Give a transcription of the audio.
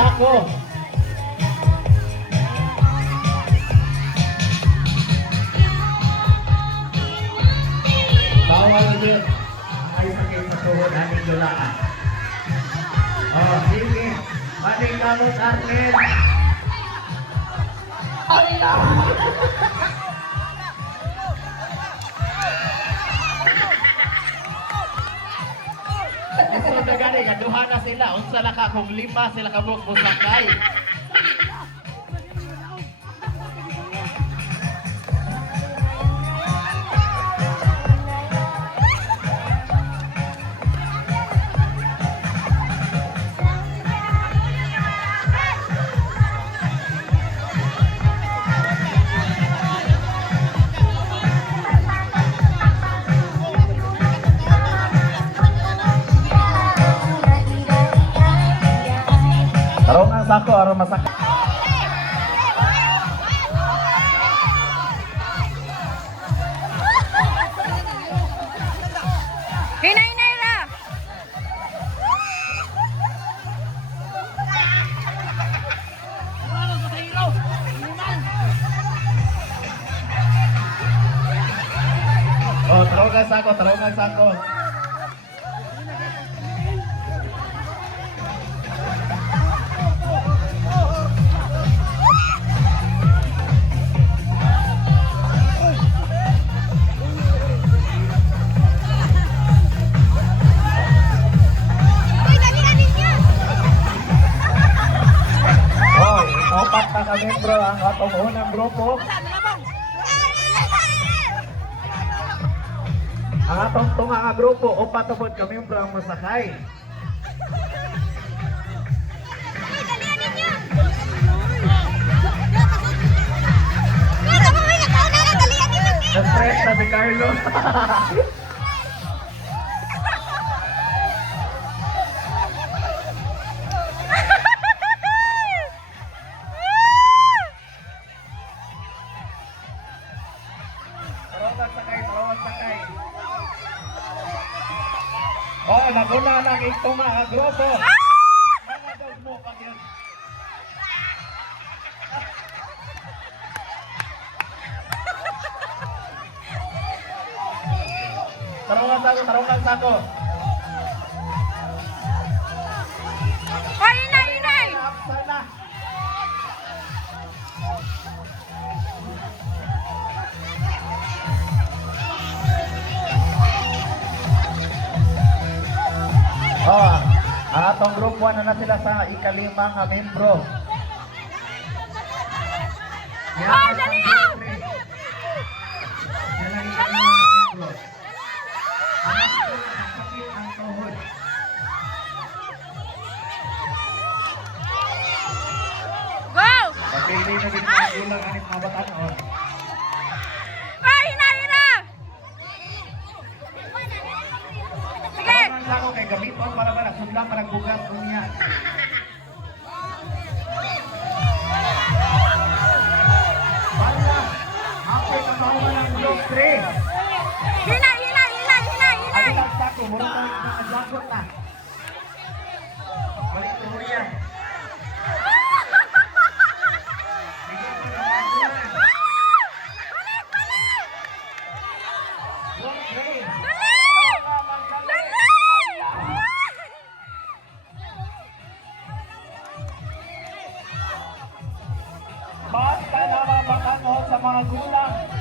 sako. Bawal ulit. Ay sakit sa tuhod aming dulaan. Oh, sige. Maning kamot, Arlen. Gusto na gani, kaduha na sila. Unsa na ka kung 5 sila kabuk musakay. Tarong ang sako, aron masakay. Hinay-hinay ra! Oh, tarong ang sako, tarong ang sako. Opat na ka-membro ang atong unang grupo. Ang atong tunga nga grupo, opat na po ka-membro ang masakay. Na-stress na si Carlo. Oh, naguna lang itong mga grupo. Mga dog mo pag yun. Tarungan sako. Ay, hinay-hinay! Sana. Oh, ang atong group 1 na sila sa ika-5 nga membro. Oh, dali! Go! Pagpili na din ang ulang anit mga batan. Ay, hinay-hinay! Sige! Tarungan ako kay gamiton para ba nasudla para bugas niya. Bala, ako kabawa ng group 3. Hinay! Ang sako, mura na nakadlakot na. Balik ko yan. Basta na mabakanod sa mga gulang.